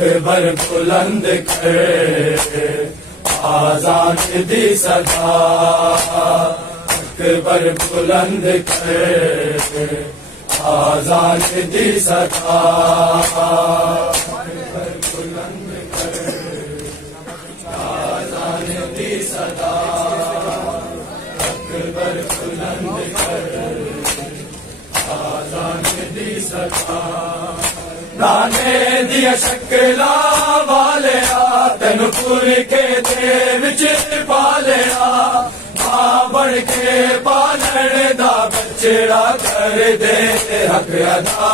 اکبر بلند کر آزان دی صدا، اکبر بلند کر آزان دی صدا، اکبر بلند کر آزان دی صدا، اکبر بلند کر آزان دی صدا۔ نانے دیا شکلا والیا تین پور کے دے وچ پالیا، ماں بن کے پالن دا بچڑا کر دے حق ادا،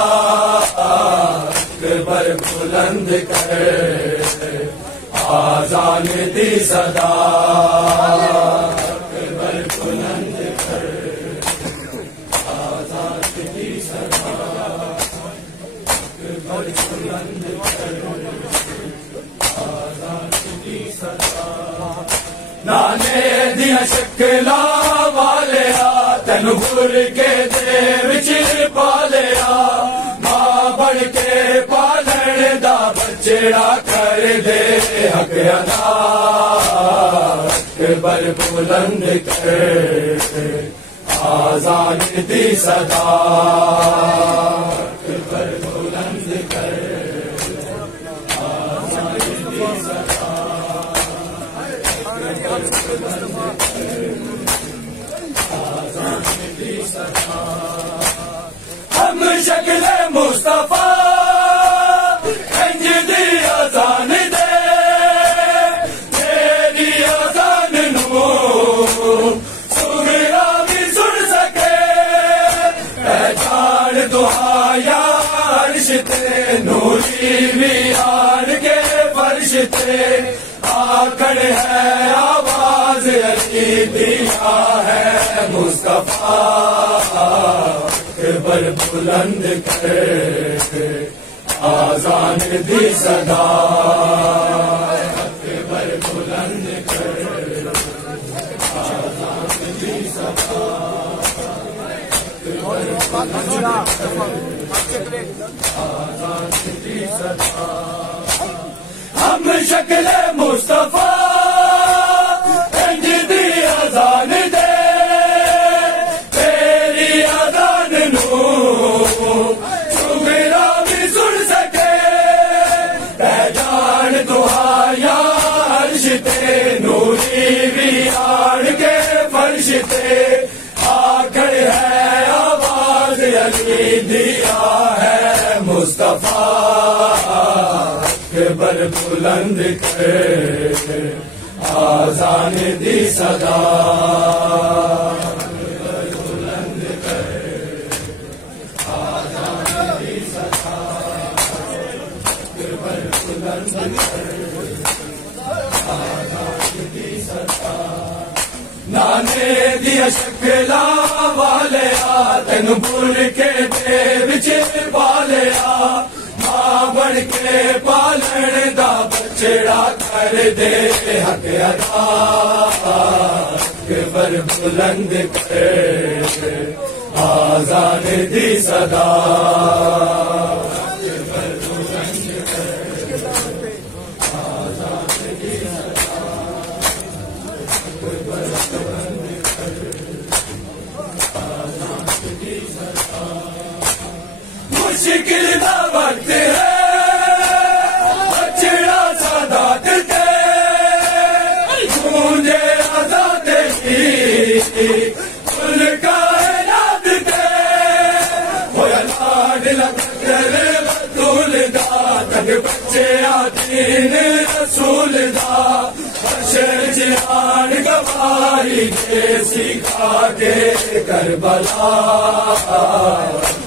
اکبر بلند کر آزان دی صدا، اکبر بلند کر آزان دی صدا، اکبر بلند کر آزان دی صدا۔ نانے دیا شکلا والیا تین پور کے دے وچ پالیا، ماں بن کے پالن دا بچڑا کر دے حق ادا، اکبر بلند کر آزان دی صدا، اکبر بلند کر آزان دی صدا، آزان دی صدا۔ ہم شکل مصطفیٰ انج دی آزان دے، تیری آزان نو سغرا بھی سن سکے، پہچان دعایا عرش تے نوری بھی آن کے فرش تے، آکڑ ہے آواز علی دیا ہے مصطفیٰ، اکبر بلند کر آزان دی صدا، اکبر بلند کر آزان دی صدا، اکبر بلند کر آزان دی صدا۔ ہم شکل مصطفیٰ انج دی آزان دے، تیری آزان نو سغرا بھی سن سکے، پہچان دعایا عرش تے نوری بھی آن کے فرش تے، آکڑ ہے آواز علی دیا ہے مصطفیٰ، اکبر بلند کر آزان دی صدا، اکبر بلند کر آزان دی صدا، اکبر بلند کر آزان دی صدا۔ نانے دیا شکلا والیا تین پور کے دے وچ پالیا، ماں بن کے پالن دا بچڑا کر دے حق ادا، اکبر بلند کر آزان دی صدا، اکبر بلند کر آزان دی صدا، اکبر بلند کر آزان دی صدا۔ مشکل دا وقت ہے بچڑا سادات تے، گونجے آزاد کی کل کائنات تے، ہویا لاڈلا قدر رسول دا، تک بچے دین رسول دا، بشر جہان گواہی دے سکھا کے کربلا،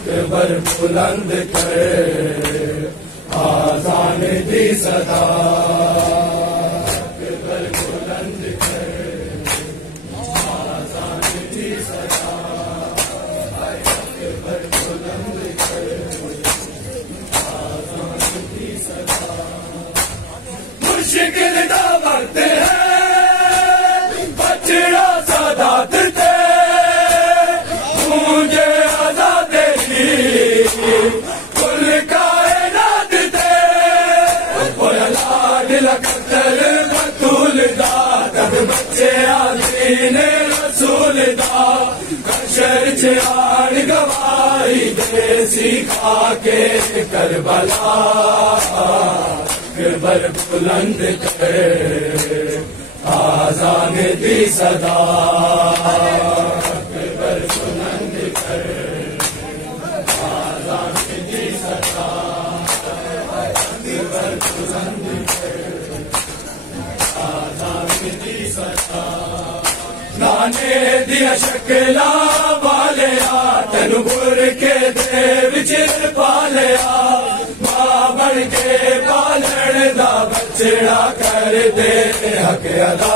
اکبر بلند کر آزان دی صدا، اکبر بلند کر آزان دی صدا، اکبر بلند کر آزان دی صدا۔ مشکل دا وقت ہے بچڑا سادات تے، مجھے آزاد کی کل کائنات تے، مدینے رسول دا کشر چھان گواہی دے سکھا کے کربلا اکبر بلند کر آذان دی صدا اکبر بلند کر آذان دی صدا اکبر بلند کر آذان دی صدا نانے دیا شکلا والیا تنور کے دے وچ پالیا ماں بن کے پالن دا بچڑا کر دے حق ادا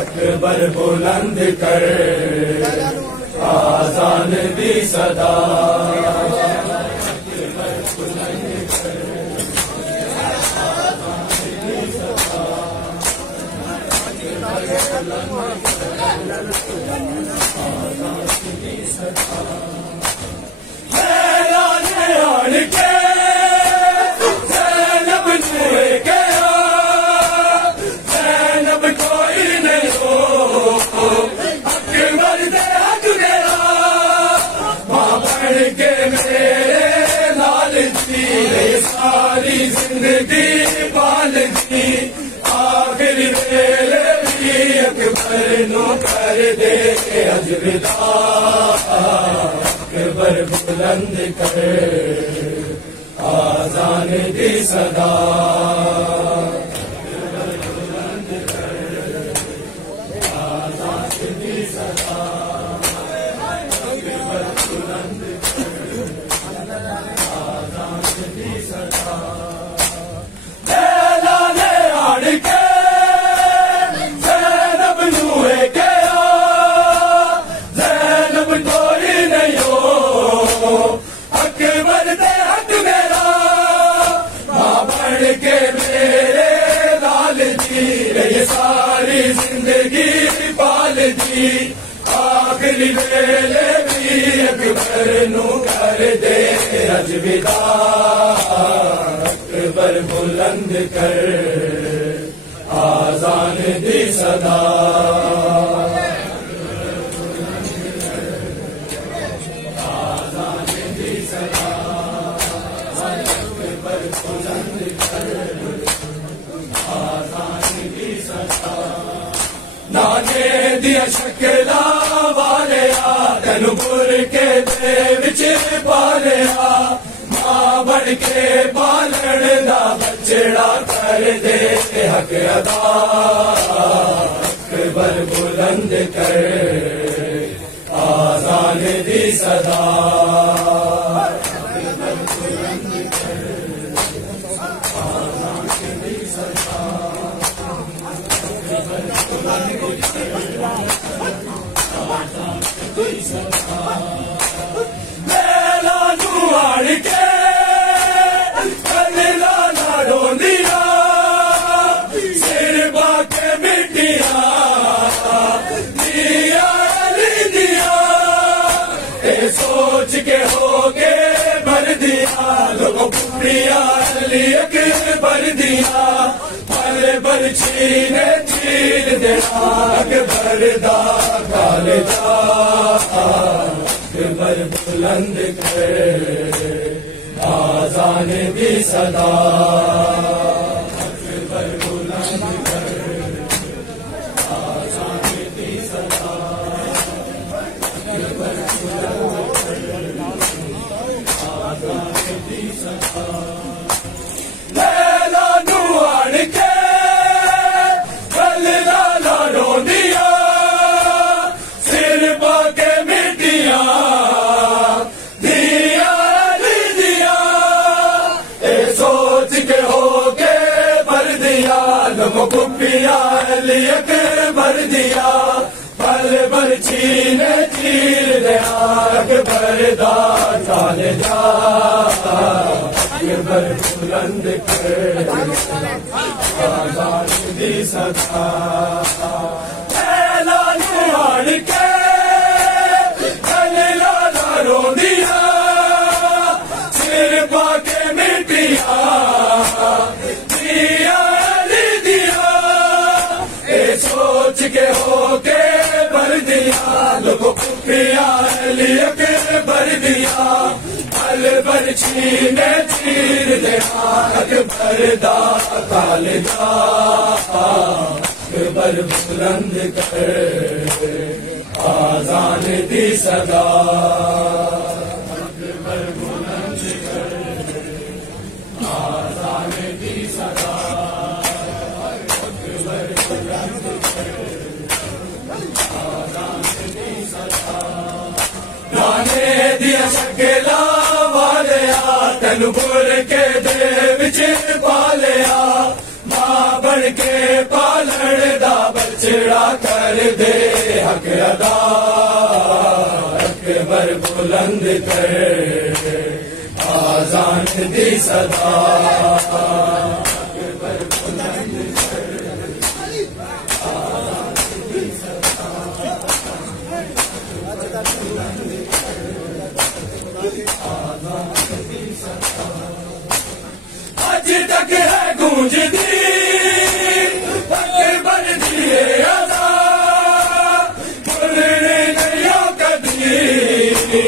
اکبر بلند کر آذان دی صدا اکبر بلند کر زینب کوئی نہیں ہو اکبر دے حق میرا ماں بن کے میرے لال جی ساری زندگی پال جی آخری ویلے بھی اکبر نو کر دے اج ودا اکبر بلند کر آذان دی صدا اکبر بلند کر آذان دی صدا اکبر بلند کر آذان دی صدا اعلانے آڑ کے زینب نوے گیا زینب کوئی نہیں ہو اکبر دے حق میرا ماں بن کے میرے لال جی یہ ساری زندگی پال جی آخری ویلے بھی اکبر نو کر دے اج ودا اکبر بلند کر آذان دی صدا آذان دی صدا اکبر بلند کر آذان دی صدا نانے دیا شکلا والیا تنور کے دے وچ پالیا ماں بن کے پالن دا بچڑا کر دے حق ادا اکبر بلند کر آذان دی صدا اکبر بلند کر آذان دی صدا اکبر بلند کر آذان دی صدا میلا نوار کے کلیلا لاڑو دیا سر با کے مٹیا دیا علی دیا اے سوچ کے ہو کے بھر دیا لوگوں پڑیا علی اکبر دیا پل بر چھینے چھین دینا اکبر دا کالجا اکبر بلند کر آذان دی صدا اکبر بلند کر آذان دی صدا اکبر بلند کر آذان دی صدا لیلا نوان کے کلیلا لاڑو دیا سر با کے مٹیا دیا علی دیا اے سوچ کے ہو کے بھر دیا لوگوں پپیا علی اکبر دیا پل بر چھینے چیر دیا اکبر دا چال جا اکبر بلند کر آذان دی صدا اعلان آڑ کے کلیلا لاڑو دیا سر پا کے مٹیا دیا علی دیا اے سوچ کے پیا علی اکبر دیا البر چھینے چیر دیا اکبر دا خالدہ اکبر بلند کر آذان دی صدا اکبر بلند کر آذان دی صدا اکبر بلند کر آذان دی صدا گانے دیا شکلا والیا تینو بول کے دے وچ پالیا ماں بن کے پالن دا بچڑا کر دے حق ادا اکبر بلند کر آذان دی صدا اکبر بلند کر آذان دی صدا آج تک ہے گونجتی اکبر دیے ادا بولنے نہیں کبھی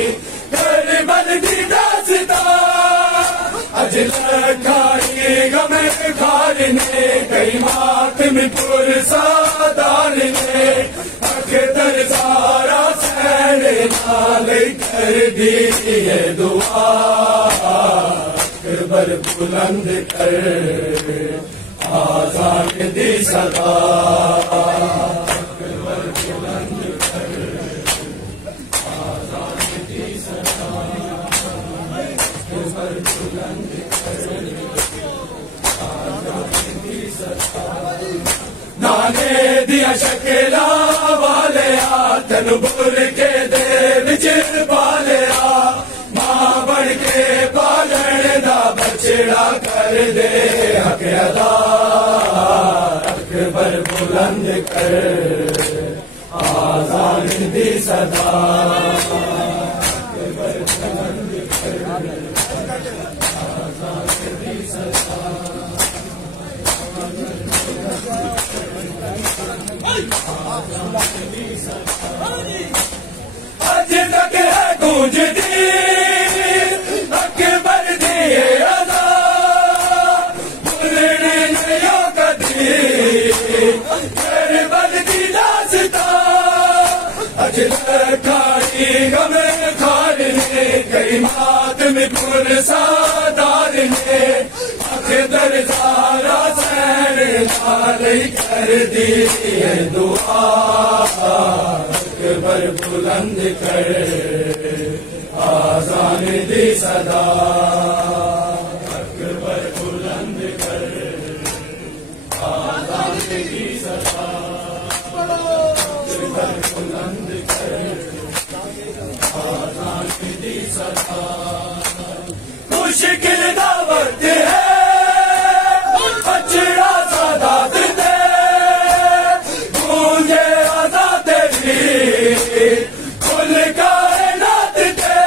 کربل دی داستان اج لکھائی غم خار نے کئی ماتم پر سادار نے اکبر سارا سین نال کر دی دعا اکبر بلند کر آذان دی صدا اکبر بلند کر آذان دی صدا اکبر بلند کر آذان دی صدا نانے دیا شکلا والیا تینو بول کے دے وچ پالیا ماں بن کے پالن دا بچڑا کر دے حق ادا اکبر بلند کر آذان دی صدا اکبر بلند کر آذان دی صدا آج تک ہے گونجتی اکبر دیے ادا بولنے نہیں کبھی کربل دی داستان اج لکھائی غم خار نے کئی ماتم پر سادار نے اکبر سارا سین نال کر دی دعا اکبر بلند کر آذان دی صدا اکبر بلند کر آذان دی صدا اکبر بلند کر آذان دی صدا مشکل دعوت ہے بچڑا سادات دے گونجے آزاد بھی کھل کائنات دے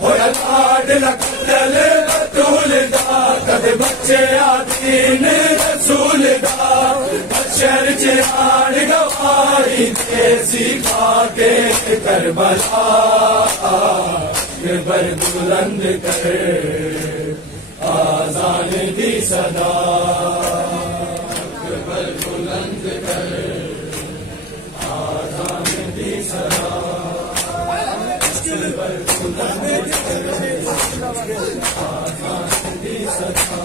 ہویا لاڈلا قتل بطول دا کد بچے آدین رسول دا بشر چران گواہی دے سکھا کے کربلا اکبر بلند کر آذان دی صدا اکبر بلند کر آذان دی صدا اکبر بلند کر آذان دی صدا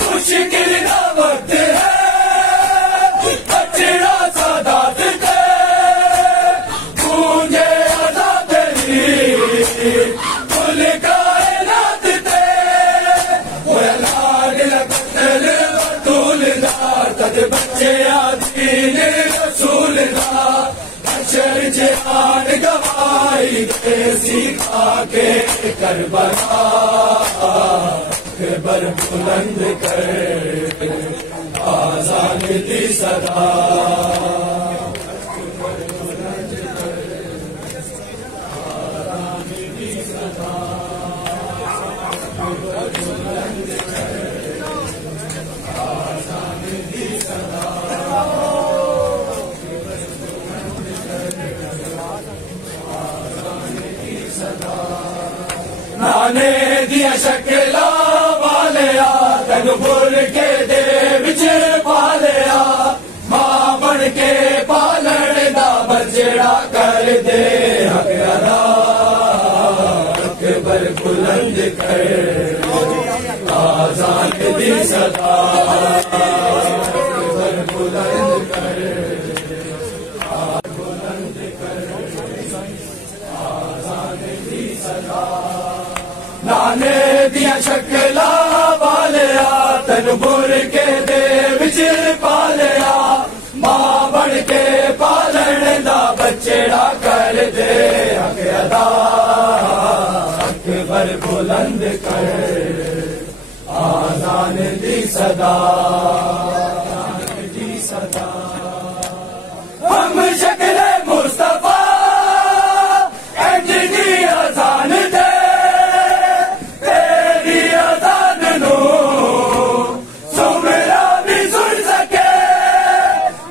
مشکل دا وقت ہے بچڑا سادات دے گونجے آزاد دی کھل کائنات دے ہویا لاڈلا قتل بطول دا کد بچے آدین رسول دا بشر جہان گواہی دے سکھا کے کربلا اکبر بلند کر آذان دی صدا شکلا والیا تن بھول کے دے وچ پالیا ماں بن کے پالن دا بچڑا کر دے حق ادا اکبر بلند کر آزان دی صدا اکبر بلند کر بلند کر آزان دی صدا نانے دیا شکلا والیا تن بھول کے دے وچ پالیا ماں بن کے پالن دا بچڑا کر دے حق ادا اکبر بلند کر آزان دی صدا دی صدا ہم شکل مصطفیٰ انج دی آزان دے تیری آزان نو سمرا بھی سن سکے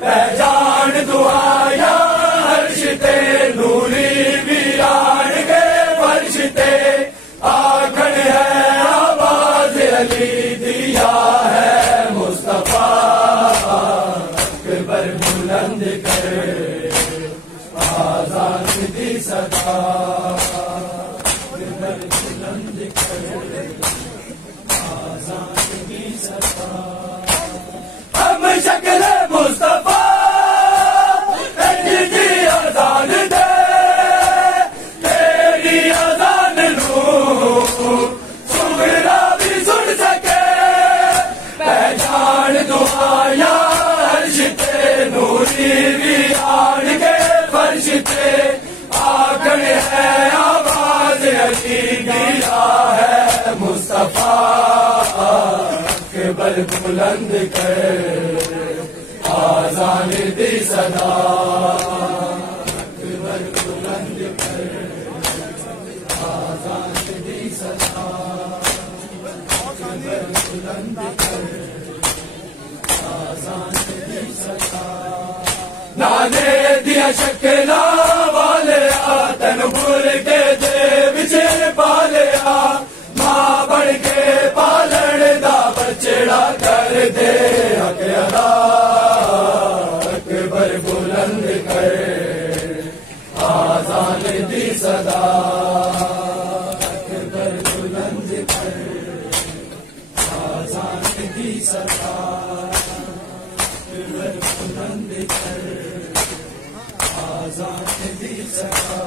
پہچان دعایا عرش تے نوری بھی آن کے فرش تے آکھن ہے آواز علی دیا ہے مصطفیٰ اکبر بلند کر آزان دی صدا اکبر بلند کر آزان دی صدا ہم شکل مصطفیٰ انج دی آزان دے تیری آزان نو سمرا بھی سن سکے پہچان دعایا عرش تے نوری بھی آن کے فرش تے آکھن ہے آواز علی دیا ہے مصطفیٰ اکبر بلند کر آزان دی صدا اکبر بلند کر آزان دی صدا اکبر بلند کر آزان دی صدا نانے دیا شکلا والیا تن بھول کے دے وچ پالیا ماں بن کے پالن دا بچڑا کر دے حق ادا اکبر بلند کر آزان دی صدا اکبر بلند کر آزان دی صدا اکبر بلند کر آزان دی صدا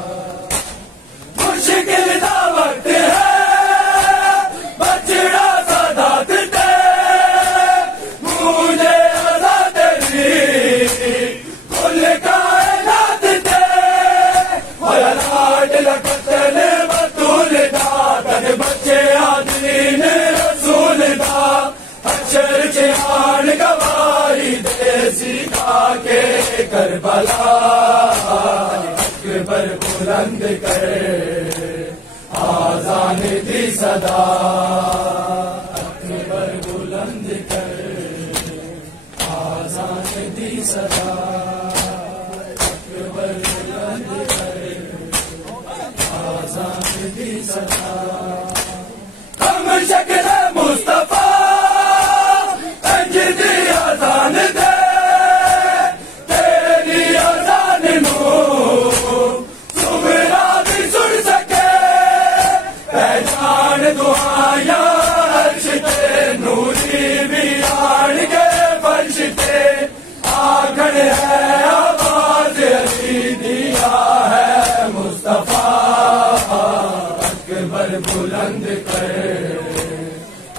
مشکل دا وقت ہے بچڑا سادات دے مجھے آزاد دی کل کائنات دے اور لاڈ لقتل بطول دا تن بچے آدین رسول دا حشر جہان گواہی دے سکھا کے کربلا اکبر بلند کر آزان دی صدا اکبر بلند کر آزان دی صدا اکبر بلند کر آزان دی صدا ہم شکل مصطفیٰ انج دی آزان دے تیری آزان نو سمرا بھی سن سکے پہچان دعایا عرش تے نوری بھی آن کے فرش تے آکھن ہے آواز علی دیا ہے مصطفیٰ اکبر بلند کر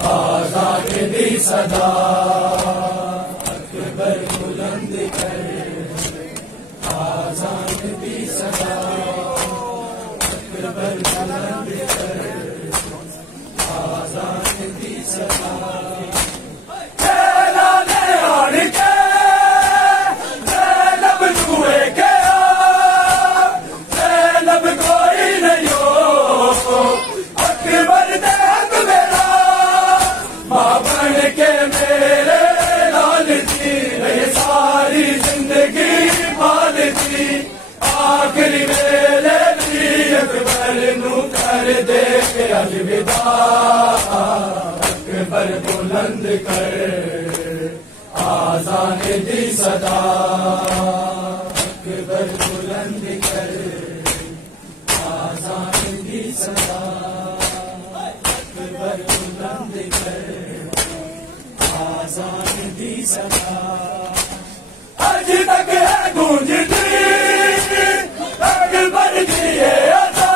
آزان دی صدا اکبر بلند کر آزان دی صدا اکبر بلند کر آزان دی صدا اعلانے آن کے زینب جوئے گیا زینب کوئی نہیں ہو اکبر دے حق میرا ماں بن کے میرے کر آزان دی صدا اکبر بلند کر آزان دی صدا اکبر بلند کر آزان دی صدا آج تک ہے گونجتی اکبر کی ادا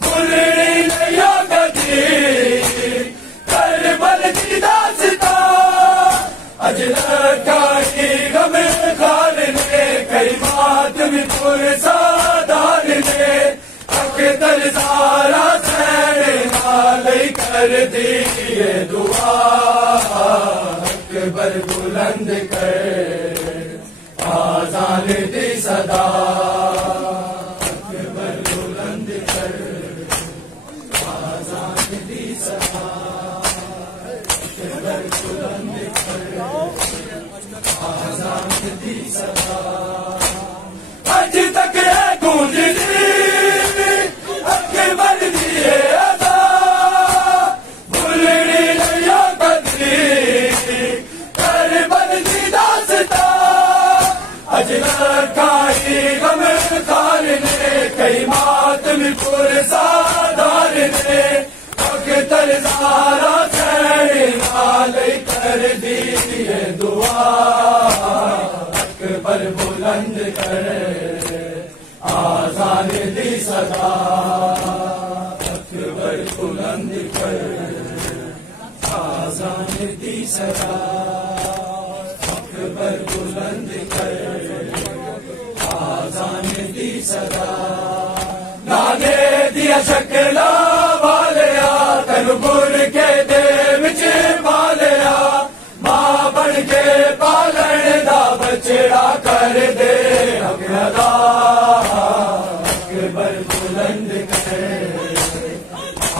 بھولنی نہیں کبھی کربل کی داستان اج لکھائی غم خال نے کئی ماتم پرسادار نے اکتر سارا سین نالی کر دی دعا اکبر بلند کر آزان دی صدا اکبر بلند کر آزان دی صدا اکبر بلند کر آزان دی صدا آج تک ہے گونجتی اکبر دی ادا بھولنی نہیں کبھی کربل کی داستان اج لکھائی غم خال نے کئی ماتم پرسادار نے اکتر سارا سین نالی کر دی دعا اکبر بلند کر آزان دی صدا اکبر بلند کر آزان دی صدا اکبر بلند کر آزان دی صدا نانے دیا شکلا والیا تن گر کے دے وچ پالیا ماں بن کے پالن دا بچڑا کر دے اکبر بلند کر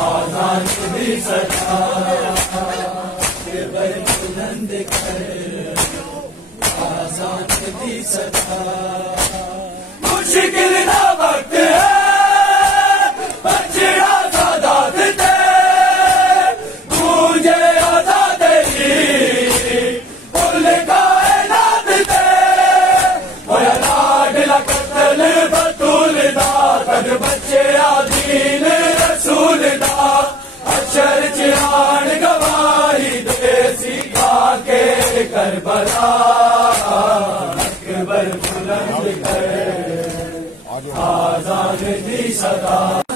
آزان دی صدا اکبر بلند کر آزان دی صدا مشکل نہ وقت ہے بچڑا سادات دے گونجے آزادی کل کائنات دے ہویا لاڈلا قتل بطول دا تد بچے دین رسول دا اشر چران گواہی دے سکھا کے کربلا اکبر بلند کر آزان دی صدا